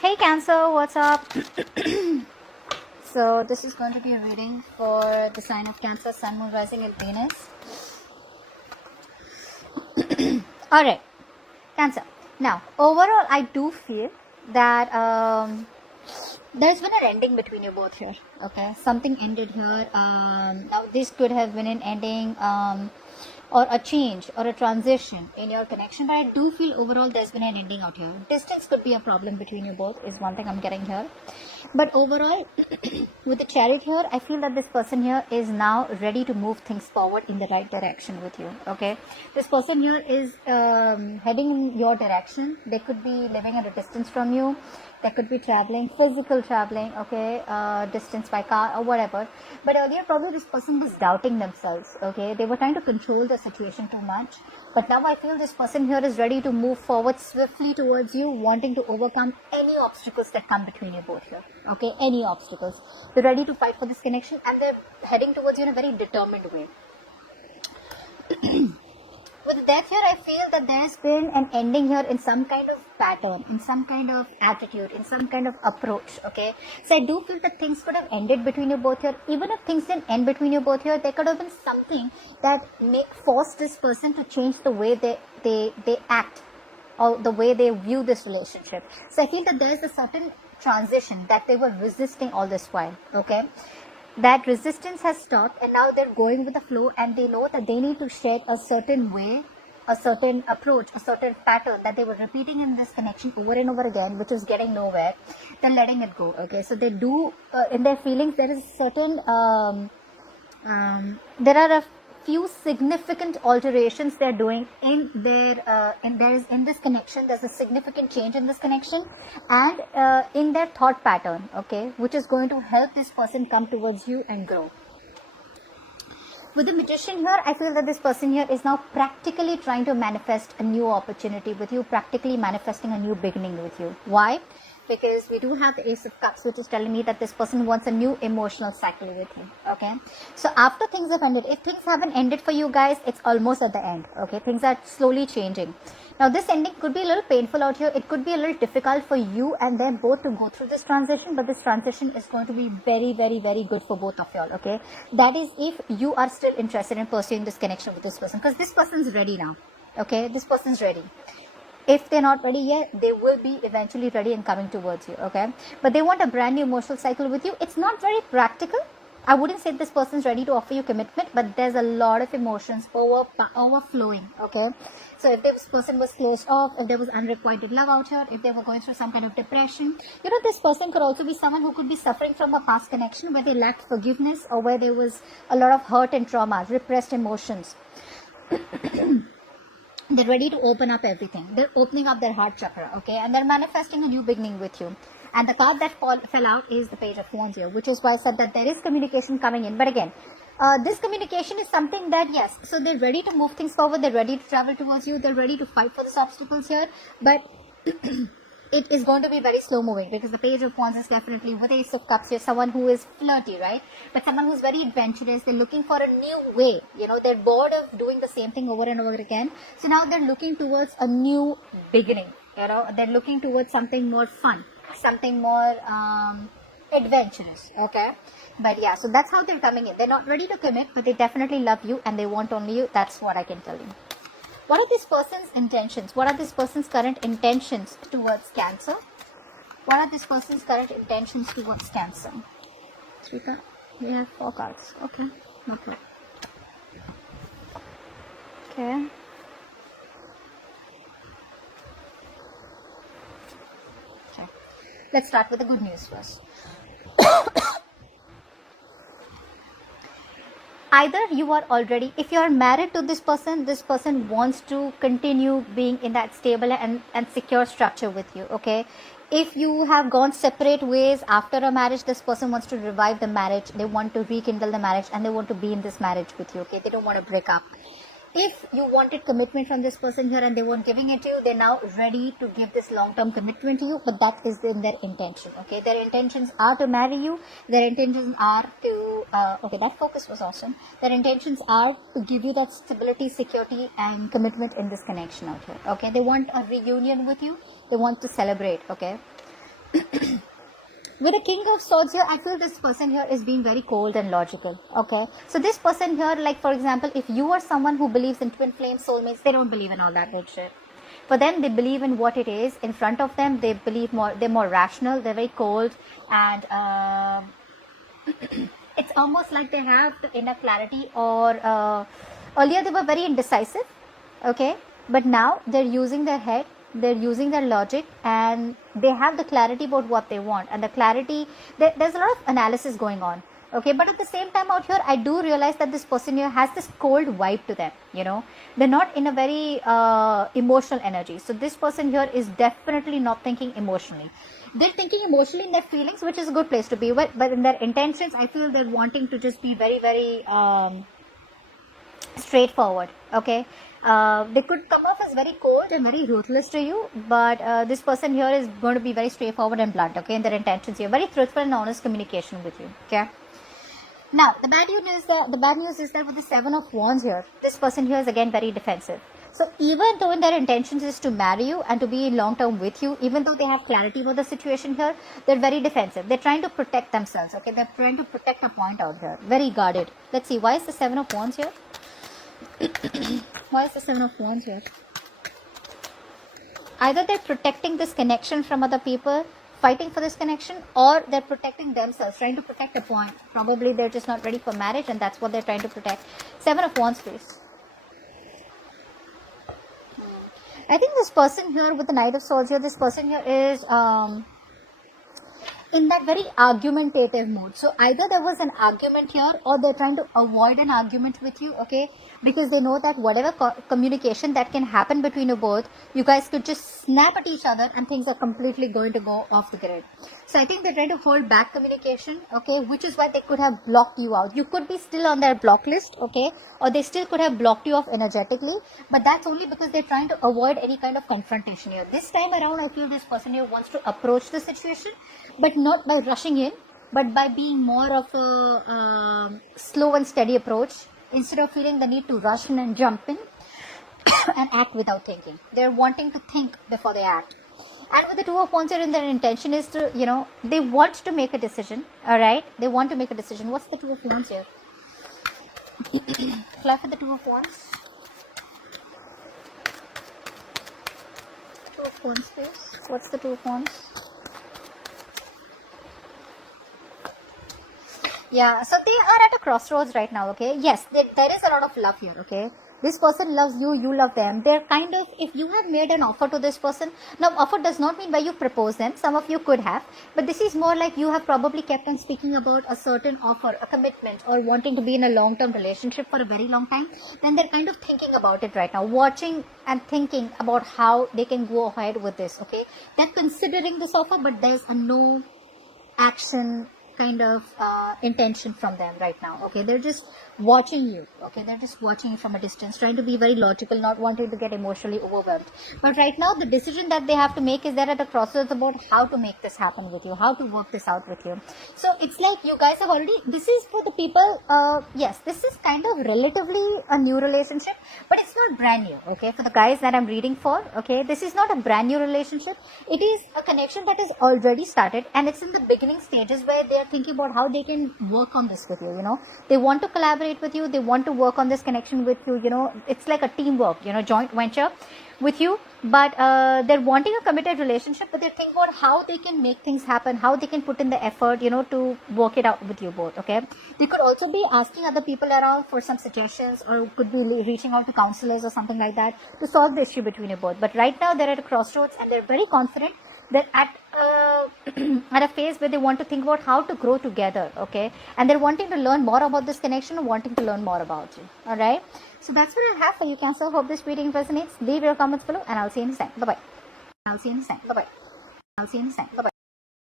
Hey Cancer, what's up? So this is going to be a reading for the sign of Cancer, Sun, Moon, Rising and Venus. Alright, Cancer. Now, overall I do feel that there's been an ending between you both here. Okay, something ended here. Now this could have been an ending or a change or a transition in your connection, but I do feel overall there's been an ending out here. Distance could be a problem between you both is one thing I'm getting here, but overall with the Chariot here, I feel that this person here is now ready to move things forward in the right direction with you. Okay, this person here is heading in your direction. They could be living at a distance from you. They could be traveling, physical traveling, okay, distance by car or whatever. But earlier probably this person was doubting themselves, okay. They were trying to control the situation too much. But now I feel this person here is ready to move forward swiftly towards you, wanting to overcome any obstacles that come between you both here, okay, any obstacles. They're ready to fight for this connection and they're heading towards you in a very determined way. With death here, I feel that there's been an ending here in some kind of pattern, in some kind of attitude, in some kind of approach, okay? So I do feel that things could have ended between you both here. Even if things didn't end between you both here, there could have been something that forced this person to change the way they act or the way they view this relationship. So I feel that there's a certain transition that they were resisting all this while, okay? That resistance has stopped and now they're going with the flow, and they know that they need to shed a certain way, a certain approach, a certain pattern that they were repeating in this connection over and over again, which is getting nowhere. They're letting it go, okay? So they do, in their feelings, there is certain, there are a few significant alterations they're doing in their in this connection. There's a significant change in this connection and in their thought pattern, okay, which is going to help this person come towards you and grow. With the Magician here, I feel that this person here is now practically trying to manifest a new opportunity with you, practically manifesting a new beginning with you. Why? Because we do have the Ace of Cups, which is telling me that this person wants a new emotional cycle with you, okay? So after things have ended, if things haven't ended for you guys, it's almost at the end, okay? Things are slowly changing. Now this ending could be a little painful out here. It could be a little difficult for you and them both to go through this transition, but this transition is going to be very, very, very good for both of y'all, okay? That is if you are still interested in pursuing this connection with this person, because this person's ready now, okay? This person's ready. If they're not ready yet, they will be eventually ready and coming towards you, okay? But they want a brand new emotional cycle with you. It's not very practical. I wouldn't say this person's ready to offer you commitment, but there's a lot of emotions overflowing, okay? So if this person was closed off, if there was unrequited love out here, if they were going through some kind of depression, you know, this person could also be someone who could be suffering from a past connection where they lacked forgiveness or where there was a lot of hurt and trauma, repressed emotions. They're ready to open up everything. They're opening up their heart chakra, okay? And they're manifesting a new beginning with you. And the card that fell out is the Page of Wands here, which is why I said that there is communication coming in. But again, this communication is something that, yes, so they're ready to move things forward. They're ready to travel towards you. They're ready to fight for these obstacles here. But it is going to be very slow moving, because the Page of Wands is definitely, with Ace of Cups, you're someone who is flirty, right? But someone who's very adventurous. They're looking for a new way. You know, they're bored of doing the same thing over and over again. So now they're looking towards a new beginning. You know, they're looking towards something more fun, something more adventurous, okay? But yeah, so that's how they're coming in. They're not ready to commit, but they definitely love you and they want only you. That's what I can tell you. What are this person's intentions? What are this person's current intentions towards Cancer? What are this person's current intentions towards Cancer? Sweetheart, we have 4 cards. Okay, no problem. Okay. Okay. Let's start with the good news first. Either you are already, if you are married to this person wants to continue being in that stable and secure structure with you, okay? If you have gone separate ways after a marriage, this person wants to revive the marriage. They want to rekindle the marriage and they want to be in this marriage with you, okay? They don't want to break up. If you wanted commitment from this person here and they weren't giving it to you, they're now ready to give this long-term commitment to you, but that is in their intention, okay? Their intentions are to marry you. Their intentions are to, okay, that focus was awesome. Their intentions are to give you that stability, security, and commitment in this connection out here, okay? They want a reunion with you. They want to celebrate, okay? With the King of Swords here, I feel this person here is being very cold and logical. Okay, so this person here, like for example, if you are someone who believes in twin flame soulmates, they don't believe in all that bullshit. For them, they believe in what it is in front of them. They believe more. They're more rational. They're very cold, and it's almost like they have the inner clarity. Or earlier they were very indecisive. Okay, but now they're using their head. They're using their logic, and they have the clarity about what they want, and the clarity, there's a lot of analysis going on. Okay, but at the same time out here, I do realize that this person here has this cold vibe to them. They're not in a very emotional energy. So this person here is definitely not thinking emotionally. They're thinking emotionally in their feelings, which is a good place to be. But in their intentions, I feel they're wanting to just be very, very straightforward. Okay, they could come off as very cold and very ruthless to you, but this person here is going to be very straightforward and blunt. Okay, in their intentions here, very truthful and honest communication with you. Okay. Now, the bad news is that with the Seven of Wands here, this person here is again very defensive. So even though in their intentions is to marry you and to be in long term with you, even though they have clarity about the situation here, they're very defensive. They're trying to protect themselves. Okay, they're trying to protect a point out here. Very guarded. Let's see, why is the Seven of Wands here? Why is the Seven of Wands here? Either they're protecting this connection from other people, fighting for this connection, or they're protecting themselves, trying to protect a point. Probably they're just not ready for marriage, and that's what they're trying to protect. Seven of Wands, please. I think this person here with the Knight of Swords here, this person here is in that very argumentative mood. So either there was an argument here, or they're trying to avoid an argument with you, okay, because they know that whatever communication that can happen between you both, you guys could just snap at each other and things are completely going to go off the grid. So I think they're trying to hold back communication, okay, which is why they could have blocked you out. You could be still on their block list, okay, or they still could have blocked you off energetically, but that's only because they're trying to avoid any kind of confrontation here. This time around, I feel this person here wants to approach the situation, but not by rushing in, but by being more of a slow and steady approach, instead of feeling the need to rush in and jump in and act without thinking. They're wanting to think before they act. And with the Two of Wands here, their intention is to, they want to make a decision. Alright, they want to make a decision. What's the Two of Wands here? Fly for the Two of Wands. Two of Wands, please. What's the Two of Wands? Yeah, so they are at a crossroads right now, okay? Yes, there is a lot of love here, okay? This person loves you, you love them. They're kind of, if you have made an offer to this person, now offer does not mean by you propose them. Some of you could have, but this is more like you have probably kept on speaking about a certain offer, a commitment, or wanting to be in a long-term relationship for a very long time. Then they're kind of thinking about it right now, watching and thinking about how they can go ahead with this, okay? They're considering this offer, but there's a no action kind of intention from them right now, okay? They're just watching you, okay? They're just watching you from a distance, trying to be very logical, not wanting to get emotionally overwhelmed. But right now, the decision that they have to make is they're at a crossroads about how to make this happen with you, how to work this out with you. So it's like you guys have already, this is for the people, yes, this is kind of relatively a new relationship, but it's not brand new, okay? For the guys that I'm reading for, okay, this is not a brand new relationship. It is a connection that is already started, and it's in the beginning stages where they're thinking about how they can work on this with you, They want to collaborate with you, they want to work on this connection with you, It's like a teamwork, joint venture with you, but they're wanting a committed relationship, but they're thinking about how they can make things happen, how they can put in the effort, to work it out with you both, okay? They could also be asking other people around for some suggestions, or could be reaching out to counselors or something like that to solve the issue between you both. But right now they're at a crossroads, and they're very confident that at a phase where they want to think about how to grow together, okay? And they're wanting to learn more about this connection, wanting to learn more about you, alright? So that's what I have for you, Cancer. Hope this reading resonates. Leave your comments below, and I'll see you next time. Bye-bye. I'll see you next time. Bye-bye. I'll see you next time. Bye-bye.